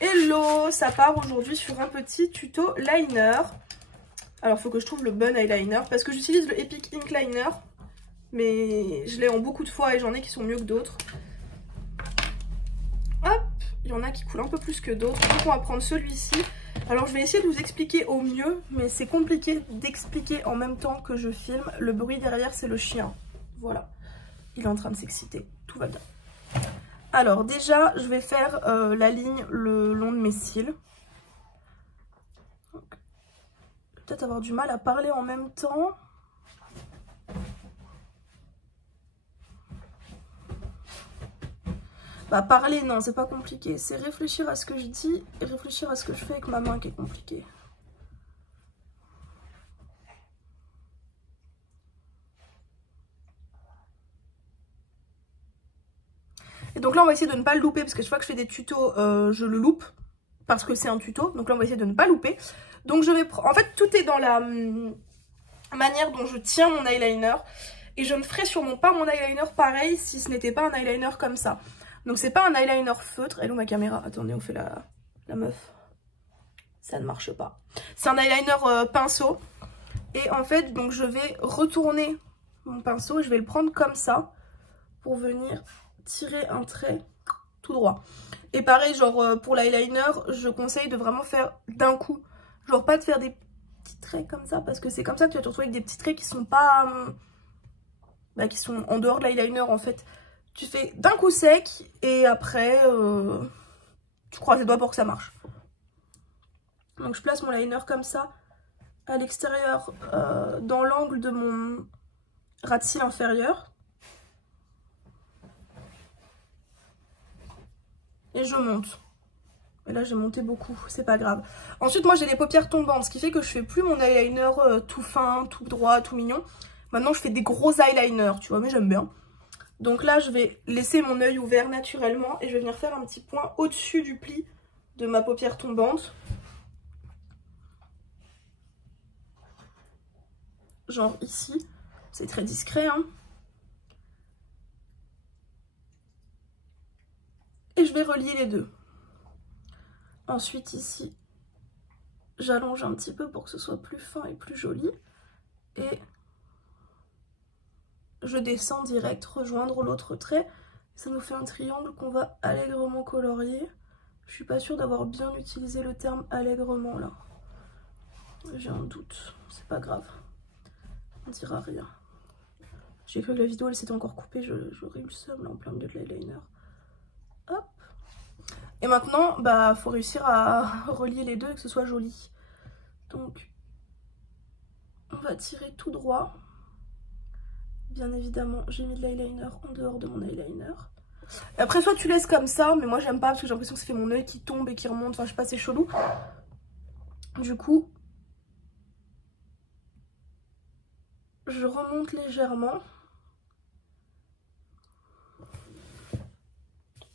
Hello, ça part aujourd'hui sur un petit tuto liner. Alors, il faut que je trouve le bon eyeliner parce que j'utilise le Epic Ink Liner. Mais je l'ai en beaucoup de fois et j'en ai qui sont mieux que d'autres. Hop, il y en a qui coulent un peu plus que d'autres. Donc on va prendre celui-ci. Alors je vais essayer de vous expliquer au mieux, mais c'est compliqué d'expliquer en même temps que je filme. Le bruit derrière, c'est le chien. Voilà, il est en train de s'exciter. Tout va bien. Alors déjà, je vais faire la ligne le long de mes cils. Peut-être avoir du mal à parler en même temps. Bah parler non, c'est pas compliqué. C'est réfléchir à ce que je dis et réfléchir à ce que je fais avec ma main qui est compliqué. Et donc là on va essayer de ne pas le louper parce que chaque fois que je fais des tutos je le loupe. Parce que c'est un tuto, donc là on va essayer de ne pas louper. Donc je vais en fait tout est dans la manière dont je tiens mon eyeliner. Et je ne ferai sûrement pas mon eyeliner pareil si ce n'était pas un eyeliner comme ça. Donc c'est pas un eyeliner feutre. Elle est où ma caméra? Attendez, on fait la meuf. Ça ne marche pas. C'est un eyeliner pinceau. Et en fait, donc je vais retourner mon pinceau et je vais le prendre comme ça pour venir tirer un trait tout droit. Et pareil, genre pour l'eyeliner, je conseille de vraiment faire d'un coup. Genre pas de faire des petits traits comme ça parce que c'est comme ça que tu vas te retrouver avec des petits traits qui sont pas... qui sont en dehors de l'eyeliner en fait. Tu fais d'un coup sec et après tu croises les doigts pour que ça marche. Donc je place mon liner comme ça à l'extérieur dans l'angle de mon ras de cils inférieur. Et je monte. Et là j'ai monté beaucoup, c'est pas grave. Ensuite moi j'ai les paupières tombantes, ce qui fait que je fais plus mon eyeliner tout fin, tout droit, tout mignon. Maintenant je fais des gros eyeliners, tu vois, mais j'aime bien. Donc là je vais laisser mon œil ouvert naturellement et je vais venir faire un petit point au-dessus du pli de ma paupière tombante. Genre ici, c'est très discret hein. Et je vais relier les deux. Ensuite ici, j'allonge un petit peu pour que ce soit plus fin et plus joli. Et je descends direct, rejoindre l'autre trait. Ça nous fait un triangle qu'on va allègrement colorier. Je suis pas sûre d'avoir bien utilisé le terme allègrement là. J'ai un doute, c'est pas grave. On dira rien. J'ai cru que la vidéo elle s'était encore coupée, j'aurais eu le seum là en plein milieu de l'eyeliner. Hop. Et maintenant, bah faut réussir à relier les deux et que ce soit joli. Donc, on va tirer tout droit. Bien évidemment, j'ai mis de l'eyeliner en dehors de mon eyeliner. Et après, soit tu laisses comme ça, mais moi j'aime pas parce que j'ai l'impression que ça fait mon œil qui tombe et qui remonte. Enfin, je sais pas, c'est chelou. Du coup, je remonte légèrement.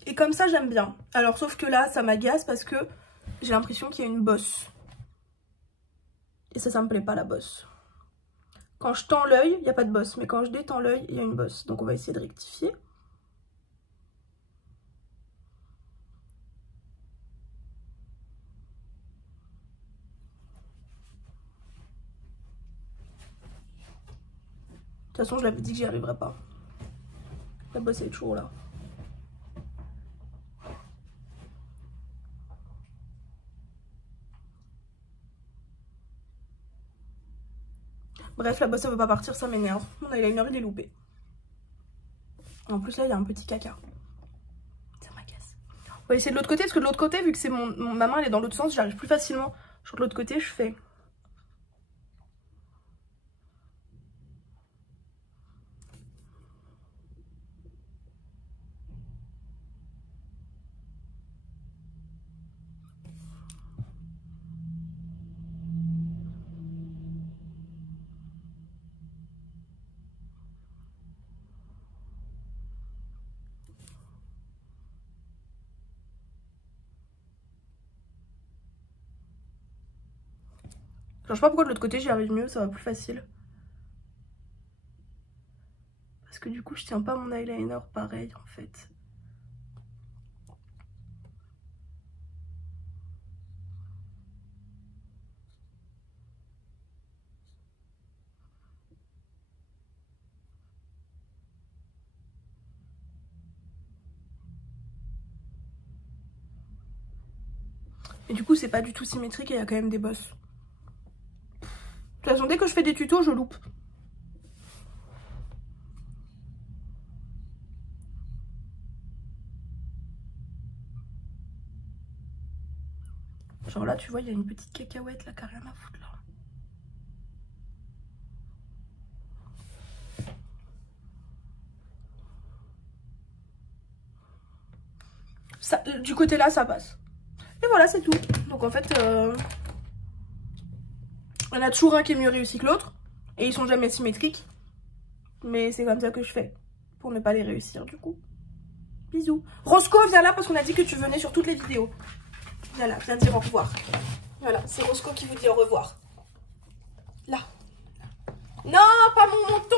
Et comme ça, j'aime bien. Alors, sauf que là, ça m'agace parce que j'ai l'impression qu'il y a une bosse. Et ça me plaît pas, la bosse. Quand je tends l'œil, il n'y a pas de bosse. Mais quand je détends l'œil, il y a une bosse. Donc, on va essayer de rectifier. De toute façon, je l'avais dit que j'y arriverais pas. La bosse est toujours là. Bref, la bosse, elle veut pas partir, ça m'énerve. Mon eyeliner, il est loupé. En plus, là, il y a un petit caca. Ça m'agace. On va essayer de l'autre côté, parce que de l'autre côté, vu que c'est ma main, elle est dans l'autre sens, j'arrive plus facilement. Sur l'autre côté, je fais... Genre, je sais pas pourquoi de l'autre côté j'y arrive mieux, ça va plus facile. Parce que du coup je tiens pas mon eyeliner pareil en fait. Et du coup, c'est pas du tout symétrique et il y a quand même des bosses. De toute façon, dès que je fais des tutos, je loupe. Genre là, tu vois, il y a une petite cacahuète là qui a rien à foutre là. Ça, du côté là, ça passe. Et voilà, c'est tout. Donc en fait, il y en a toujours un qui est mieux réussi que l'autre. Et ils sont jamais symétriques. Mais c'est comme ça que je fais. Pour ne pas les réussir du coup. Bisous. Roscoe, viens là parce qu'on a dit que tu venais sur toutes les vidéos. Viens là, viens dire au revoir. Voilà, c'est Roscoe qui vous dit au revoir. Là. Non, pas mon menton.